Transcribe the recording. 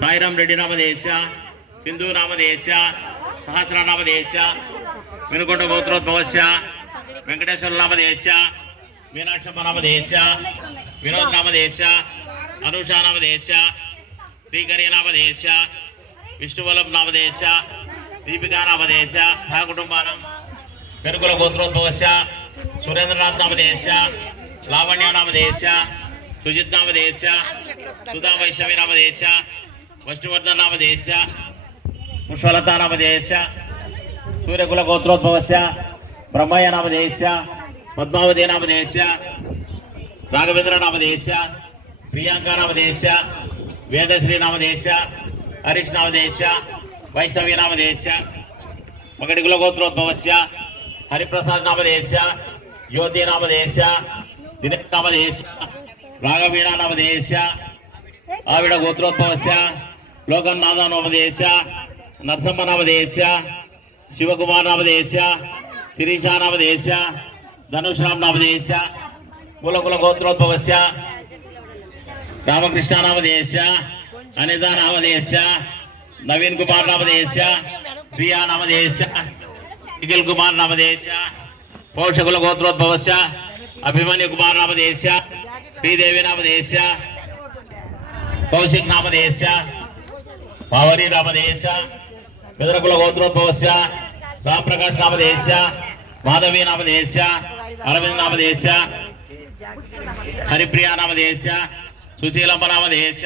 సాయిరాం రెడ్డి నామదేశ సింధు నామదేశ సహస్ర నామదేశ వినుకొండ గోత్రోద్భవస్య వెంకటేశ్వర నామదేశ మీనాక్షమ్మ నామదేశ వినోద్ నామదేశ అనూష నామదేశ శ్రీకరి నామదేశ విష్ణువల్లభ్ నామదేశ దీపికా నామదేశ సహకుటుంబానం పెరుగుల గోత్రోద్భవస్య సురేంద్రనాథ్ నామదేశ లావణ్య నామదేశ సుజిత్ నామదేశ సుధా వైష్ణవి నామదేశ విష్ణువర్ధన్ నామదేశ పుష్పలత నామదేశ సూర్యకుల గోత్రోద్భవస్య బ్రహ్మయ్య నామదేశ పద్మావతి నామదేశ రాఘవేంద్ర నామదేశ ప్రియాంక నామదేశ వేదశ్రీ నామదేశ హరీష్ నామదేశ వైష్ణవి నామదేశ మగడికుల గోత్రోద్భవస్య హరిప్రసాద్ నామదేశ జ్యోతి నామదేశ దినేష్ నామదేశ రాఘవీణ నామదేశ ఆవిడ గోత్రోద్భవస్య లోకనాథ నామదేశ నరసమ్మ నామదేశ శివకుమార్ నామదేశ శిరీష నామదేశ ధనుష్రామ్ నామదేశ కులకుల గోత్రోద్భవస్య రామకృష్ణ నామదేశ అనిత నామదేశ నవీన్ కుమార్ నామదేశ ప్రియా నామదేశ నిఖిల్ కుమార్ నామదేశ పోషకుల గోత్రోద్భవస్య అభిమన్యు కుమార్ నామదేశ శ్రీదేవి నామదేశ కౌశిక్ నామదేశ పావరి నామదేశ పిదరకుల గోత్రోద్భవస్య రామప్రకాష్ నామదేశ మాధవి నామదేశ అరవింద్ నామదేశ హరిప్రియ నామదేశ సుశీలమ్మ నామదేశ